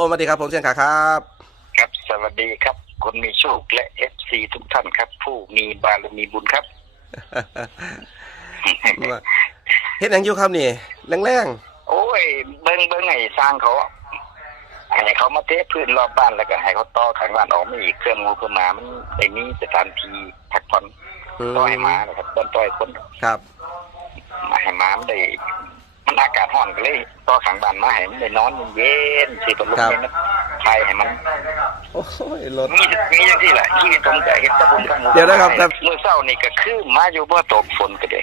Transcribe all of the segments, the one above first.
สวัสดีครับ ผมเชียงขาครับ ครับ สวัสดีครับ คนมีโชคและเอฟซีทุกท่านครับ ผู้มีบารมีบุญครับเฮ็ดหยังอยู่ครับนี่แรงโอ้ย เบิ้งเบิ้งไห้สร้างเขาให้เขามาเทพื้นรอบบ้านแล้วก็ให้เขาต่อขังบ้านออกมาอีกเครื่องงูเพื่อมามันไอ้นี้สถานที่พักผ่อนๆอืมต่อยหมานะครับต้นต่อยคนครับ มาให้หมามันได้ มันอากาศร้อนก็เลยต่อขังบ้านมาให้มันได้นอนเย็นๆสิตกลงเนี่ยนะใช่ให้มันโอ้ยรถมีมีอย่างที่แหละชีวิตตรงใจเฮ็ดตะบุญทั้งหมดเดี๋ยวนะครับครับมื้อเช้านี่ก็คือมาอยู่บ่ตกฝนก็ได้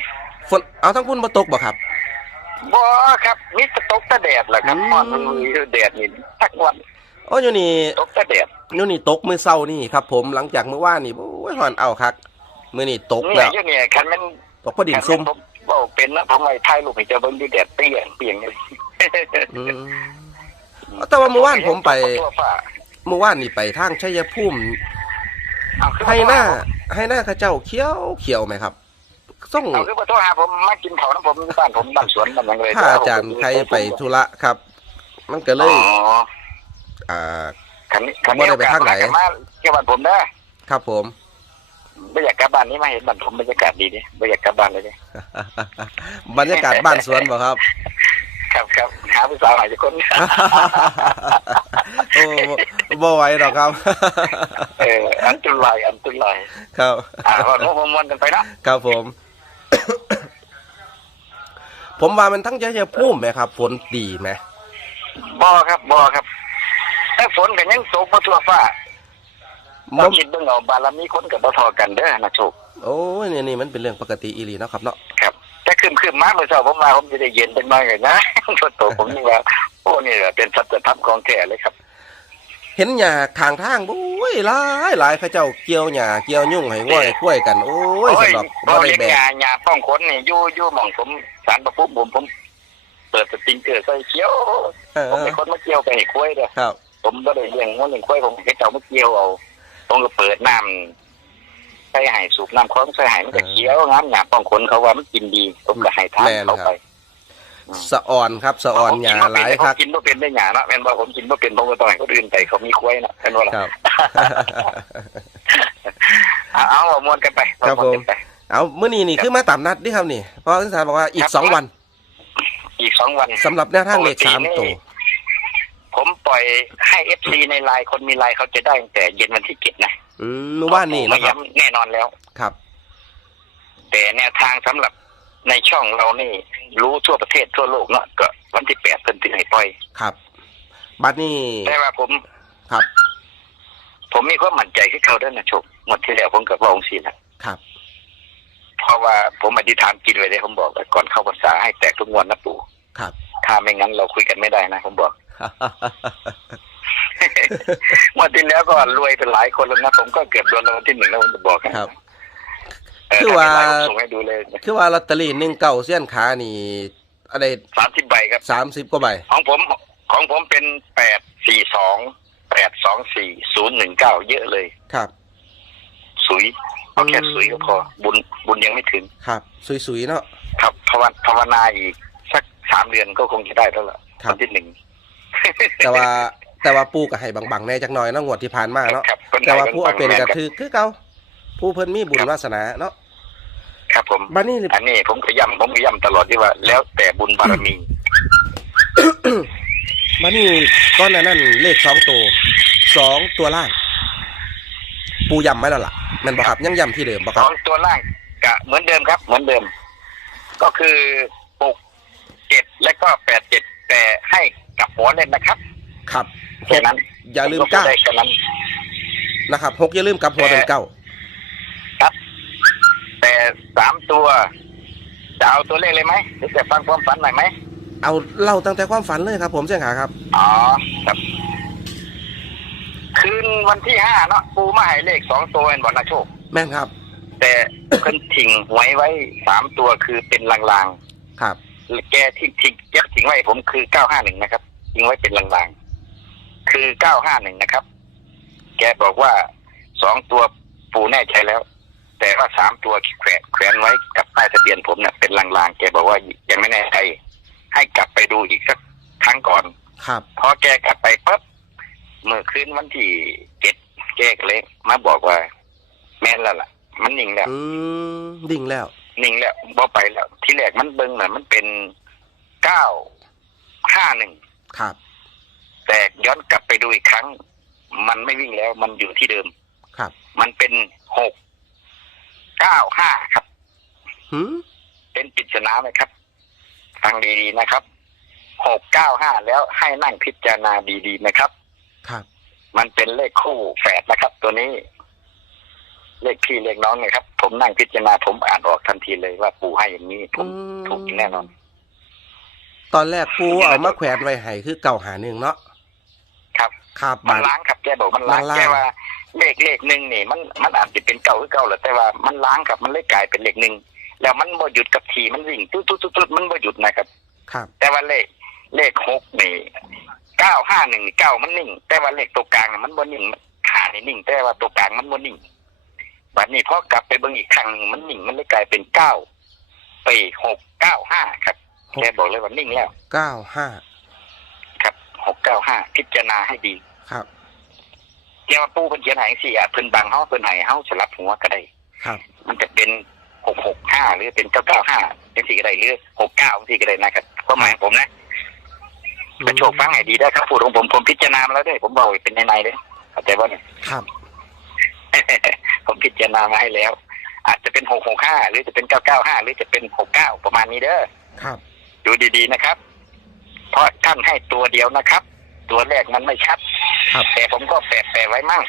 ฝนเอาทั้งพุ่นบ่ตกบ่ครับบ่ครับมีแต่ตกแต่แดดแหละครับอืมตอนมันมีแดดนี่ทักวันโอ้ยอยู่นี่ตกแต่แดดอยู่นี่ตกมื้อเช้านี่ครับ ผมหลังจากมื้อวานนี่โอ้ยหอนเอาคักมื้อนี่ตกเนี่แล้ยวอยู่เนี่ยคันมันตกพอดินซุ่ม คัผมเว้าเป็นนะผมไว้ถ่ายรูปให้เจ้าเบิ่งอยู่แดดเปรี้ยงเปรี้ยงเลยอืมแต่ว่าเมื่อวานผมไป ทั่วฟ้าเมื่อวานนี่ไปทางชัยภูมิเอาคือให้หน้าให้หน้าเขาเจ้าเขียวเขียวไหมครับส่งเอาคือบ่โทรหาผมมากินข้าวน้ำผมอยู่บ้านผมบ้านสวนมันยังเลยถ้าอาจารย์ใครไปธุระครับ มันก็เลอ๋ย อ อ่าคันนี้คันบ่นี้ได้ไปทางไหนโอกสมาเกี่ยวบ้านผมเด้อครับผม บ่อยากกลับบ้านนี้มาเห็นบ้านผมบรรยากาศดีเด้บ่อยากกลับบ้านเลยเด้บรรยากาศบ้านสวนบ่ครับ ครับครับหาผู้สาวหาจักคนโอ้บ่ไหวหรอกครับ เอออันตุลายอันตุลายครับอ่าพอมมวนกันไปเนาะครับผม ผมว่ามันทั้งเยอะแยะพุ่มไหมครับฝนดีไหมบ่ครับบ่ครับแต่ฝนก็ยังตกบ่ทั่วฟ้าบ่ เราคิดเบิ่งเอาบารมีคนก็บ่เทอกันเด้อนะโชคโอ้ยนี่นี่มันเป็นเรื่องปกติอีหลีเนาะครับเนาะครับแต่ขึ้นขึ้นมาเมื่อเช้าผมมาผมจะได้เย็นเป็นน้อยเลยนะฝนตกผมนี่ว่าโอ้นี่แหละเป็นสัจธรรมของแท้เลยครับ เห็นหญ้าข้างทางโอ้ยหลายหลายเขาเจ้าเกี่ยวหญ้าเกี่ยวยุ่งให้ง่อยคุ้ยกัน โอ้ยสำหรับบ่บ่ได้เลี้ยงแบกยาหญ้าป้องขนนี่อยู่อยู่หม่องผมสารประพุผมผมเปิดสปริงเกอร์ใส่เขียวเออผมเป็นคนมาเกี่ยวไปให้คุ้ยเด้อครับ ผมบ่ได้เลี้ยงมันเลี้ยงควายผมให้เจ้ามาเกี่ยวเอา ผมก็เปิดน้ำใส่ให้สูบน้ำคลองใส่ให้มันก็เขียวงามหยาบป้องขนเขาว่ามันกินดีผมก็ให้ทานเขาไปสะอ่อนครับสะอ่อนหญ้าหลายครับผมกินบ่เป็นได้หยาเนาะแม่นบ่ผมกินบ่เป็นผมก็ต้องให้คนอื่นไปเขามีควายเนาะแม่นบ่ล่ะครับเอาเอาเอามวนกันไปครับเอาวนกันไปเอามื้อนี้นี่คือมาตามนัดดิครับนี่เพราะท่านสารบอกว่าอีกสองวัน อีกสองวันสำหรับแนวทางเลขสามตัว ผมปล่อยให้ FC ในไลน์คนมีไลน์เขาจะได้ตั้งแต่เย็นวันที่7นะอืมเมื่อวานนี่ไม่นะครับย้ำแน่นอนแล้วครับ แต่แนวทางสำหรับในช่องเรานี่ รู้ทั่วประเทศทั่วโลกเนาะก็วันที่แปดเพิ่นถึงให้ปล่อยครับ บัดนี้แต่ว่าผมครับ ผมมีความมั่นใจที่เขาด้วยนะโชคหมดที่แล้วผมกับว่าองศีนะครับเพราะว่าผมอธิษฐานกินไว้เลยผมบอกว่าก่อนเข้าพรรษาให้แตกทุกงวดนะปู่ครับ ถ้าไม่งั้นเราคุยกันไม่ได้นะผมบอกง วดที่แล้วก็รวยเป็นหลายคนแล้วนะผมก็เกือบโดนรางวัลที่หนึ่งแล้วผมจะบอกนะครับเคือว่าถ้มีไลน์ผมส่งให้ดูเลยคือว่าลอตเตอรี่หนึ่งเก้าเส้นขานี่อะไรสามสิบใบครับสามสิบกว่าใบ ของผมของผมเป็นแปดสี่สองแปดสองสี่ศูนย์หนึ่งเก้าเยอะเลยครับ สุยเอาแค่อืมสุยก็พอบุญบุญยังไม่ถึงครับสวยๆเนาะครับภาวนาภาวนาอีกสักสามเดือนก็คงจะได้แล้วล่ะครับวันที่หนึ่ง แต่ว่าแต่ว่าปูก็ให้บังๆแน่จักหน่อยเนาะงวดที่ผ่านมาเนาะครับคนแต่ว่าใดผู้เอาเป็นคก็นฟังคือคือเก่าผู้เพิ่นมีบุญวาสนาเนาะครับผม บัดนี้อันนี้ผมก็ย้ำผมก็ย้ำตลอดที่ว่า แล้วแต่บุญบารมีบัดนี้ก้อนหนานั้นเลขสองตัวสองตัวล่าง ปูย้ำไหมแล้วล่ะแม่นบ่ครับยังย้ำที่เดิมบ่คสรับองตัวล่างกะเหมือนเดิมครับ เหมือนเดิม ก็คือหกเจ็ดและก็แปดเจ็ดแต่ให้ กลับหัวเล่นนะครับ ครับแค่นั้นอย่าลืมผพูดเก้าได้แค่นั้น นะครับหกอย่าลืมกลับหัวเป็นเก้าแต่สามตัวจะเอาตัวเลขเลยไหมหรือจะฟังความฝันหน่อยไหมเอาเล่าตั้งแต่ความฝันเลยครับ ผมเสียงหาครับ อ๋อครับ คืนวันที่ห้าเนาะปูมาให้เลขสองตัวเป็นบอนาโชค แม่นครับแต่เพิ่นทิ้งไว้ไว้สามตัวคือเป็นลางครับ ๆแกทิ้งทิ้งแกทิ้งไว้ผมคือเก้าห้าหนึ่งนะครับ ทิ้งไว้เป็นลางๆ คือเก้าห้าหนึ่งนะครับ แกบอกว่าสองตัวปูแน่ใจแล้ว แต่ว่าสามตัวแขวนแขวนไว้กับป้ายทะเบียนผมเนี่ยเป็นลางๆ แกบอกว่ายังไม่แน่ใจ ให้กลับไปดูอีกสักครั้งก่อน ครับ พอแกกลับไปปั๊บเมื่อคืนวันที่เจ็ดแกก็เลยมาบอกว่า แม่นแล้วล่ะ มันนิ่งแล้ว อืมดิ่งแล้ว นิ่งแล้วบ่ไปแล้ว ที่แรกมันเบิ่งน่ะมันเป็นเก้าห้าหนึ่ง ครับ แต่ย้อนกลับไปดูอีกครั้ง มันไม่วิ่งแล้ว มันอยู่ที่เดิม ครับ มันเป็นหกเก้าห้าครับหืมเป็นปริศนาไหมครับฟังดีๆนะครับหกเก้าห้าแล้วให้นั่งพิจารณาดีๆนะครับ ครับ มันเป็นเลขคู่แฝดนะครับ ตัวนี้ เลขพี่เลขน้องนะครับ ผมนั่งพิจารณาผมอ่านออกทันทีเลยว่าปู่ให้อย่างนี้ผมอืมถูกแน่นอน ตอนแรกปูเอามาแขวนไว้ให้คือเก่าหาหนึ่งเนาะครับครับมันบาดล้างครับแกบอกมันล้างมันล้าง แกว่าเลขเลขหนึ่งนี่ มันมันอาจจะเป็นเก่าหรือเก่าแหละแต่ว่ามันล้างครับมันเลยกลายเป็นเลขหนึ่งแล้วมันบ่หยุดกับทีมันวิ่งตุ๊ดตุ๊ดตุ๊ดตุ๊ดมันบ่หยุดนะครับ ครับแต่ว่าเลขเลขหกนี่เก้าห้าหนึ่งเก้ามันนิ่ง แต่ว่าเลขตัวกลางน่ะมันบ่นิ่งขานี่นิ่ง แต่ว่าตัวกลางมันบ่นิ่งบัดนี้พอกลับไปเบิ่งอีกครั้งหนึ่งมันนิ่งมันเลยกลายเป็นเก้าไปหกเก้าห้าครับ แกบอกเลยว่านิ่งแล้วเก้าห้าครับหกเก้าห้าพิจารณาให้ดีครับแกว่าปูเพิ่นเขียนให้จังซี่อะเพิ่นบังเฮาเพิ่นให้เฮาสลับหัวก็ได้ครับ มันจะเป็นหกหกห้าหรือเป็นเก้าเก้าห้าเป็นสี่ก็ได้หรือหกเก้าสี่ก็ได้นะครับความหมายของผมนะกระโชกฟังให้ดีได้ครับพูดของผมผมพิจารณามาแล้วด้วยผมบอกเป็นในในๆเลยเข้าใจว่าเนี่ยครับ ผมพิจารณามาให้แล้ว อาจจะเป็นหกหกห้าหรือจะเป็นเก้าเก้าห้าหรือจะเป็นหกเก้าประมาณนี้เด้อครับ ดูดีๆนะครับ เพราะท่านให้ตัวเดียวนะครับ ตัวแรกมันไม่ชัด ครับ แต่ผมก็แปะแปะไว้มั่ง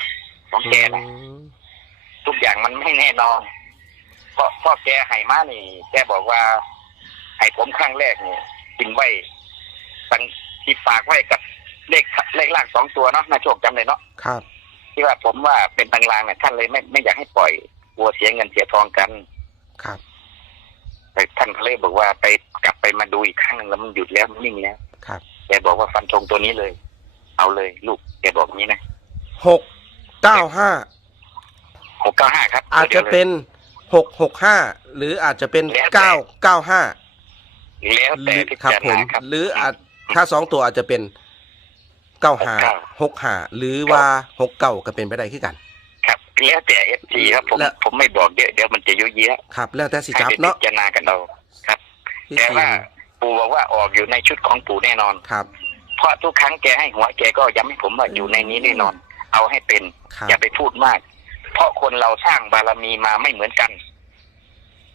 ของแกนะอืมทุกอย่างมันไม่แน่นอนเพราะเพราะแกให้มานี่ แกบอกว่าให้ผมครั้งแรกนี่กินไว้ตั้งที่ฝากไว้กับเลขเลขล่างสองตัวเนาะนาโชคจำเลยเนาะครับ ที่ว่าผมว่าเป็นตางลางเนี่ยท่านเลยไม่ไม่อยากให้ปล่อยกลัวเสียเงินเสียทองกัน ครับ แต่ท่านก็เลยบอกว่าไปกลับไปมาดูอีกครั้งหนึงแล้วมันหยุดแล้วมันนิ่งแล้วครับแกบอกว่าฟันธงตัวนี้เลย เอาเลย ลูกแกบอกอย่างนี้นะหกเก้าห้าหกเก้าห้าครับอาจจะเป็นหกหกห้าหรืออาจจะเป็นเก้าเก้าห้าแล้วหแต่รือพิครับจารผมณาครับหรืออาจถ้าสองตัวอาจจะเป็นเก้าห้าหกห้าหรือว่าหกเก้าก็เป็นไปได้ขึ้นกันครับ แล้วแต่เอฟซีครับผมแล้ว ผมไม่บอกเยอะเดี๋ยวมันจะยุ่ยเยะครับ แล้วแต่สิให้จับไปพิเนาะจารณากันเอาครับที่แต่จริงว่าปู่บอกว่าออกอยู่ในชุดของปู่แน่นอน ครับ เพราะทุกครั้งแกให้หัวแกก็ย้ำให้ผมว่าอยู่ในนี้แน่นอน เอาให้เป็น ครับ อย่าไปพูดมาก เพราะคนเราสร้างบารมีมาไม่เหมือนกัน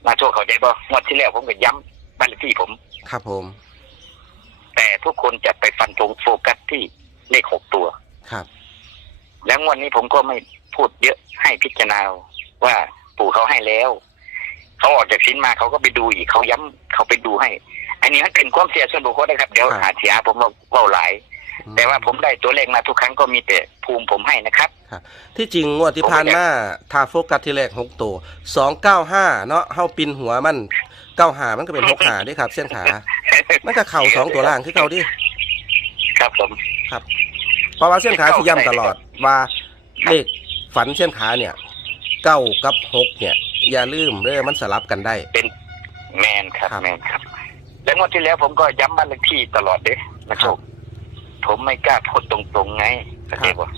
นาโชคเขาใจบ่งวดที่แล้วผมก็ย้ำบ้านเลขที่ผม ครับผม แต่ทุกคนจะไปฟันธงโฟกัสที่เลขหกตัว ครับ แล้วงวันนี้ผมก็ไม่ พูดเยอะให้พิจารณาว่าปู่เขาให้แล้วเขาออกจากชิ้นมาเขาก็ไปดูอีกเขาย้ำเขาไปดูให้ อันนี้มันเป็นความเสียส่วนบุคคลนะครับเดี๋ยวครับหาเสียผมว่าเว่าหลาย แต่ว่าผมได้ตัวเลขมาทุกครั้งก็มีแต่ภูมิผมให้นะครับที่จริงงวดที่ผ่านมาถ้าโฟกัสที่แรกหกตัวสองเก้าห้าเนาะเฮาปินหัวมันเก้าหามันก็เป็นหกหาด้วยครับ เส้นขามันก็เข่าสองตัวล่างคือเก่าดิครับผมเพราะว่าเส้นขาที่ย้ำตลอดว่าเลข ฝันเส้นขาเนี่ยเก้ากับหกเนี่ย อย่าลืมเด้อมันสลับกันได้ เป็นแมนครับครับ แมนครับ แล้วงวดที่แล้วผมก็ย้ำบ้านเลขที่ตลอดเด้นะโชคผมไม่กล้าพูดตรงๆไงเข้าใจป่ะ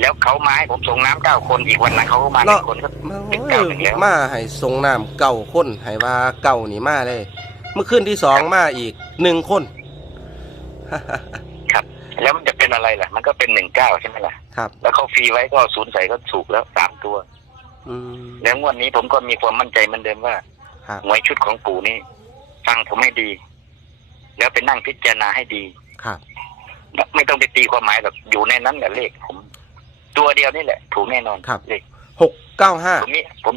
แล้วเขามาให้ผมส่งน้ำเก้าคนอีกวันนั้นเขาก็มาหนึ่งคนก็ มาเป็นเก้าหนึ่งแล้ว มาให้ทรงน้ำเก่าคนให้ว่าเก่านี่มาเลย เมื่อคืนที่สองมาอีกหนึ่งคนครับแล้วมันจะเป็นอะไรล่ะ มันก็เป็นหนึ่งเก้าใช่ไหมล่ะ ครับ แล้วเขาฟรีไว้ก็ศูนย์ใส่ก็ถูกแล้วสามตัว อืมแล้วงวดนี้ผมก็มีความมั่นใจเหมือนเดิมว่าครับ หวยชุดของปู่นี่ฟังผมให้ดี แล้วไปนั่งพิจารณาให้ดี ครับไม่ต้องไปตีความหมายหรอกอยู่ในนั้นแหละเลขผม ตัวเดียวนี่แหละ ถูกแน่นอนครับ เลขหกเก้าห้าผมนี่ผม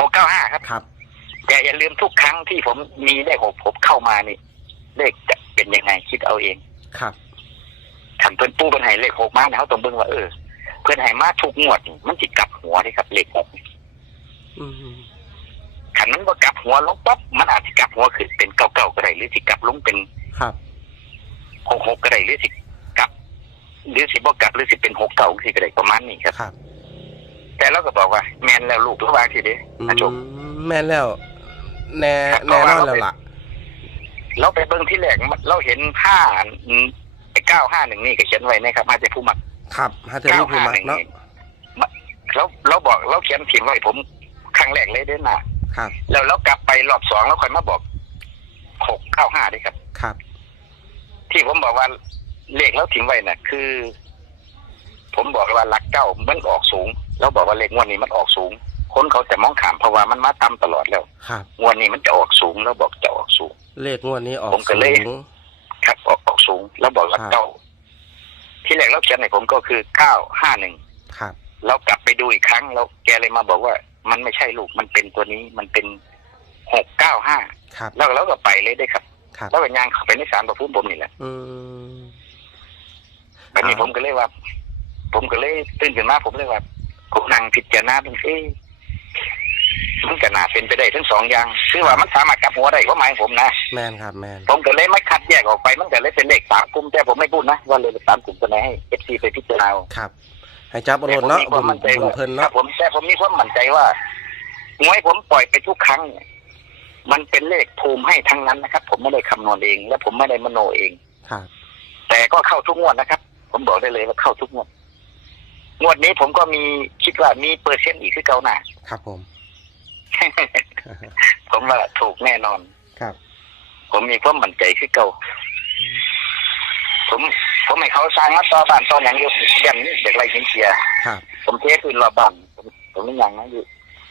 หกเก้าห้าครับ ครับ แต่อย่าลืมทุกครั้งที่ผมมีเลขหกผมเข้ามานี่ เลขจะเป็นยังไงคิดเอาเอง ครับ ขันเพื่อนปูเพื่อนให้เลขหกมาเนี่ยเขาต้องเบิ่งว่าเออเพื่อนให้มาทุกงวดนี่มันจิกลับหัวที่ครับเลขหกอืมขันมันก็กลับหัวลงปั๊บมันอาจจะกลับหัวขึ้นเป็นเก้าเก้าก็ได้หรือสิกลับลงเป็นครับหกหกก็ได้หรือสิกลับ หรือสิบ่กลับหรือสิเป็นหกเก้าสิก็ได้ประมาณนี้ครับครับ แต่เราก็บอกว่า แมนแล้วลูกระวางทีเดียวอืนะจบมแม่นแล้ว แน่ครับแน่นอนเพราะว่าแล้วล่ะเราไปเบิ่งที่แรกมันเราเห็นผ้า ไอ้เก้าห้าหนึ่งนี่ก็เขียนไว้นะครับอาจจะผู้มักครับฮาเทอรี่พูมักเนาะแล้วเราบอกเราเขียนถิ่มไว้ผมครั้งแรกเลยเด้อน่ะครับ แล้วเรากลับไปรอบสองแล้วค่อยมาบอกหกเก้าห้าด้วยครับ ครับ ที่ผมบอกว่าเลขแล้วทิ้งไว้น่ะ คือ ผมบอกว่าหลักเก้ามันออกสูง แล้วบอกว่าเลขงวดนี้มันออกสูง คนเขาจะมองขามเพราะว่ามันมาต่ำตลอดแล้วครับงวดนี้มันจะออกสูงแล้วบอกจะออกสูง เลขงวดนี้ออกผมก็สูเลยงครับออกออกสูง แล้วบอกหลักครับเก้าที่แรกเราเขียนในผมก็คือเก้าห้าหนึ่งครับเรากลับไปดูอีกครั้งแล้วแกเลยมาบอกว่า มันไม่ใช่ลูกมันเป็นตัวนี้มันเป็นหกเก้าห้าครับแล้วเราก็ไปเลยได้ครับครับแล้วก็ย่างเข้าไปในสารประพุ่มผมนี่แหละอืมแบบนี้อ่าผมก็เลยว่า ผมก็เลยตื่นขึ้นมาผมเลยว่าผมนั่งพิจารณาเป็นเอ๊ะ มันก็น่าเป็นไปได้ทั้งสองอย่างคือว่ามันสามารถกลับหัวได้ก็หมายผมนะแมนครับแมนผมก็เลยไม่คัดแยกออกไปมันก็เลยเป็นเลขสามกลุ่มแต่ผมไม่พูดนะว่าเลยสามกลุ่มตัวไหนให้เอฟซีไปพิจารณาเอาครับให้จับบอลเนาะแต่ผมมีคบุวามญมั่นใจบุญว่าเพิ่นครัเนาะบผมแต่ผมมีความมั่นใจว่าหวยผมปล่อยไปทุกครั้งเนี่ยมันเป็นเลขภูมิให้ทั้งนั้นนะครับ ผมไม่ได้คำนวณเอง และผมไม่ได้มโนเองครับแต่ก็เข้าทุกงวดนะครับ ผมบอกได้เลยว่าเข้าทุกงวดงวดนี้ผมก็มีคิดว่ามีเปอร์เซ็นต์อีกคือเก่าหน้าครับผม ผมว่าถูกแน่นอน ครับ ผมมีความมั่นใจคือเก่า ผมผมให้เขาสร้างมาต่อบ้านต่ออย่างอยู่ยันเด็กไรหินเสียครับ ผมเทพื้นรอบบ้านผมผมไม่ยังนะอยู่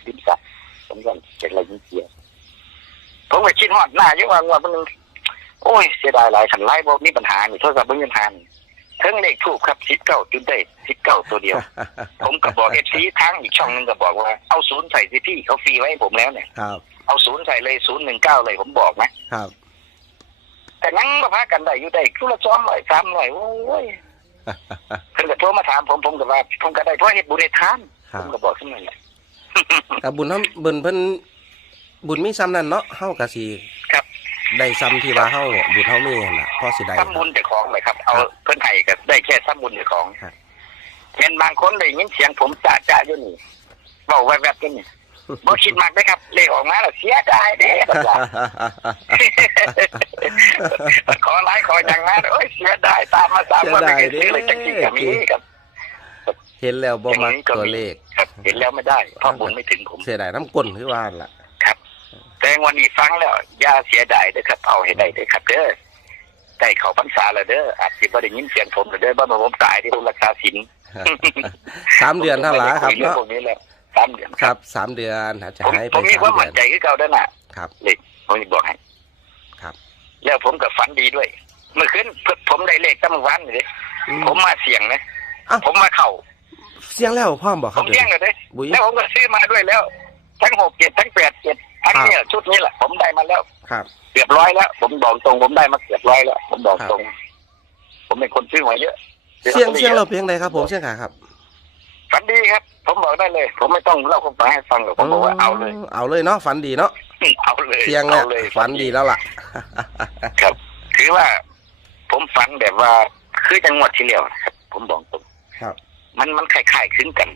ดินสัตว์ผมยันเด็กไรหินเสียผมก็คิดฮอดหน้าเยอะว่างวดมันงโอ้ยเสียดายหลายขันไล่บอกมีปัญหานี่โทรศัพท์เบิ่งปัญหานี่ เทิงเลขถูกครับสิบเก้าจุดได้สิบเก้าตัวเดียว ผมก็บอกเอฟซีทั้งอีกช่องหนึงก็บอกว่าเอาศูนย์ใส่สิพี่เขาฟรีไว้ให้ผมแล้วเนี่ยครับเอาศูนย์ใส่เลยศูนย์หนึ่งเก้าเลยผมบอกนะครับ แต่นั่งมาพากันได้อยู่ได้คุละซ้อมหน่อยสามหน่อยโอ้ยเพิ่นก็โทรมาถามผมผมก็ว่าผมก็ได้เพราะเฮ็ดบุญในทานครัผบมก็บอกขึ้นมาแหละกับบุญเฮาบุญเพิ่นบุญมีซ้ำนั่นเนาะเฮาก็สิครับ ได้ซ้ำที่ว่าเฮาบุญเฮามีนั่นล่ะพอสิได้ทำบุญเจ้าของเลยครับ เอาครับเพิ่นให้ก็ได้แค่ทำบุญเจ้าของครับ เห็นบางคนได้ยินเสียงผมจ้าจ้าอยู่นี่เว้าแวบๆอยู่นี่บ่คิดมากนะครับ เลขออกมาแล้วเสียดายเด้บัดว่า ขอหลายขอจังนะโอ้ยเสียดายตามมาตามมาเสีไม่ยดายเคยซื้อเลยจังซี่ก็มีครับเห็นแล้วบ่มักอย่างนี้ก็มีตัวเลข ครับ เห็นแล้วไม่ได้เพราะบุญไม่ถึงผม เสียดายน้ำก้นคือว่าหั่นล่ะครับ แต่วันนี้ฟังแล้วอย่าเสียดายเด้อครับเอาให้ได้เด้อครับเด้อได้เข้าพรรษาแล้วเด้ออาจสิบ่ได้ยินเสียงผมแล้วเด้อบ่าผมตายที่ผมรักษาศีลสามเดือนเท่าไหร่ครับเรื่องเนาะพวกนี้แหละสามเดือนครับสามเดือนอาจจะผมหายไปผมมีความสามมั่นเดือนใจคือเก่าเด้อน่ะครับเล็กผมจะบอกให้ครับ แล้วผมก็ฝันดีด้วย เมื่อคืนผมได้เลขตั้งวันนี่เด้อืมผมมาเสี่ยงนะอ้าวผมมาเข้าเสียงแล้วพร้อมบอกคผรับมเสี่ยงเลยเด้บุ้ยแล้วผมก็ซื้อมาด้วยแล้ว ทั้งหกเจ็ดทั้งแปดเจ็ด ทั้งเนี่ยชุดนี้แหละผมได้มาแล้วครับเกือบร้อยแล้ว ผมบอกตรงผมได้มาเกือบร้อยแล้ว ผมบอกครับตรง ผมเป็นคนซื้อหวยเยอะเสียงเสียงเราเพียงใดครับ ผมเสียงขาครับฝันดีครับ ผมบอกได้เลย ผมไม่ต้องเล่าความฝันให้ฟังหรอกผมบอกว่าเอาเลย เอาเลยเนาะฝันดีเนาะเอาเลยเสียงเอาเนี่ยเลยฝันดีแล้วล่ะ ครับ ถือว่า ผมฝันแบบว่าคือจังหวัดที่แล้วนะครับ ผมบอกตรงครับ มันมันคล้ายๆคลึงกัน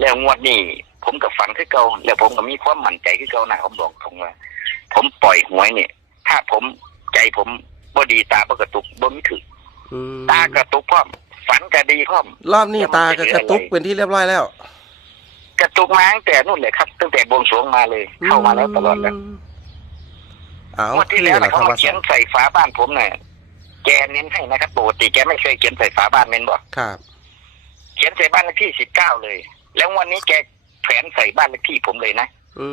แล้วงวดนี้ ผมกับฝันคือเก่าแล้วผมก็มีความมั่นใจคือเก่านะผมบอกตรงว่า ผมปล่อยหวยเนี่ย ถ้าผมใจผมบ่ดีตาบ่กระตุกบ่มีถึกอืมตากระตุกพร้อมฝันก็ดีพร้อมรอบนี้ตากระกระตุกเป็นที่เรียบร้อยแล้ว กระตุกมาตั้งแต่นู่นเลยครับ ตั้งแต่บวงสรวงมาเลย เข้ามาแล้วตลอดแล้วมเอางวดที่แล้วนี่นะแหละคเขารับมาว่าเขียนใส่ฝาบ้านผมเนี่ยแกเน้นให้นะครับปกติแกไม่เคยเขียนใส่ฝาบ้านเน้นบอกครับ เขียนใส่บ้านเลขที่สิบเก้าเลย แล้ววันนี้แก แขวนใส่บ้านเลขที่ผมเลยนะอื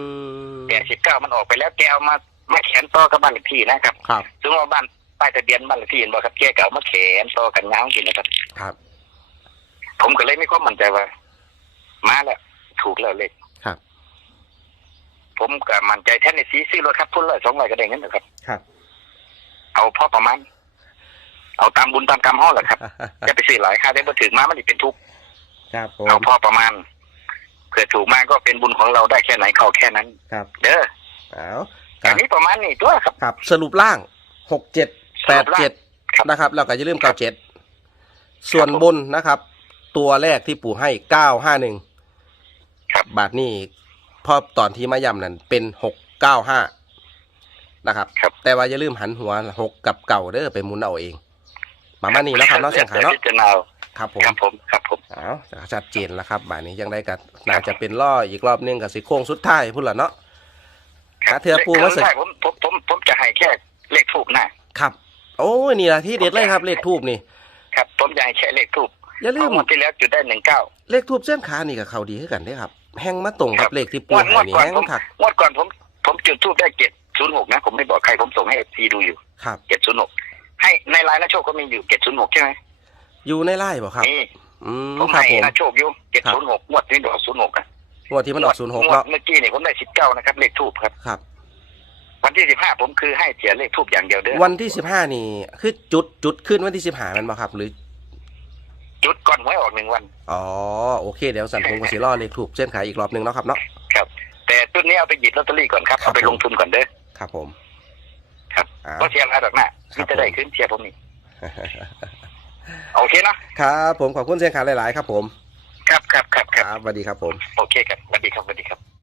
มแต่สิบเก้ามันออกไปแล้วแกเอามามาเขียนต่อกับบ้านเลขที่นะครับครับซึ่งว่าบ้านป้ายทะเบียนบ้านเลขที่เห็นบอกครับแกเก่ามาเขียนต่อกันยาวจริงนะครับ ครับ ผมก็เลยไม่ค่อยมั่นใจว่า มาแล้วถูกแล้วเลขครับ ผมก็มั่นใจแท้ในสีซื้อรถครับพุ่นเลยสองร้อยก็ได้เงินนะครับ ครับ เอาพอประมาณเอาตามบุญตามกรรมห้อแหละครับจะไปซื้อหลายค่าได้บ่ถึงมามันจะเป็นทุกข์ครับผมเอาพอประมาณ เผื่อถูกมากก็เป็นบุญของเราได้แค่ไหนเข้าแค่นั้น ครับ เด้อเอาคอัรันบนี้ประมาณนี้ตัวครับ ครับ สรุปล่างหกเจ็ดแปดเจ็ดครับนะครับแล้วก็อย่าลืมเก้าเจ็ดส่วนบนนะครับ ตัวแรกที่ปู่ให้เก้าห้าหนึ่งครับบาทนี้พอตอนที่มาย่ำนั้นเป็นหกเก้าห้านะครับครับ แต่ว่าอย่าลืมหันหัวหกกับเก่าเด้อไปหมุนเอาเองประมาณนี้แล้วครับเนาะเสียงขาเนาะพิจารณา ครับผมครับผมครับผมเอาชัดเจนแล้วครับบ่ายนี้ยังได้กับน่าจะเป็นล่ออีกรอบหนึงกับสิโค้งสุดท้ายพุ่นละเนาะครับหาเทือปูมาเสร็จใช่ผมผมผมผมจะให้แค่เลขทูบนะครับ โอ้ยนี่ละที่เด็ดเลยครับเลขทูบนี่ ครับ ผมจะให้แค่เลขทูบอย่าลืมงวดที่แล้วจุดได้หนึ่งเก้าเลขทูบเส้นขานี่กับเขาดีขึ้นกันเด้ครับ แห้งมาตรงกัครับบเลขที่ปูงวดงใหาวยดนี่ก่อนแห้งผมถักงวดก่อนผม ผมจุดทูบได้เจ็ดศูนย์หกนะ ผมไม่บอกใครผมส่งให้เอฟซีดูอยู่ครับเจ็ดศูนย์หกให้ในไลน์นะโชคก็มีอยู่เจ็ดศูนย์หกใช่ไหม อยู่ในไล่บ่ครับ นี่อืมผมครับให้ผม นะโชคอยู่เจ็ดศูนย์หกงวดนี้ดอกศูนย์หกอะงวดที่มันออกศูนย์หกงวดเนาะเมื่อกี้นี่ผมได้สิบเก้านะครับเลขทูบครับ ครับ วันที่สิบห้าผมคือให้เสียเลขทูบอย่างเดียวเด้อวันที่สิบห้านี่คือจุดจุดขึ้นวันที่สิบห้ามันบ่ครับ หรือ จุดก่อนหวยออกหนึ่งวัน อ๋อโอเคเดี๋ยวสันผมกับสิล่อเลขทูบเส้นขายอีกรอบหนึงเนาะครับเนาะ ครับ แต่จุดนี้เอาไปหยิบลอตเตอรี่ก่อนครับ ครับ เอาไปลงทุนก่อนเด้อ ครับผมครับอ้าวก็เชียร์อะไรดอกหน้าครับที่จะได้ขึ้นเชียร์ผมนี่ โอเคเนอะครับผมขอบคุณเส้นขาหลาย ๆ ครับผม ครับครับครับคครับรับสวัสดีครับผม โอเคครับสวัสดีครับสวัสดีครับ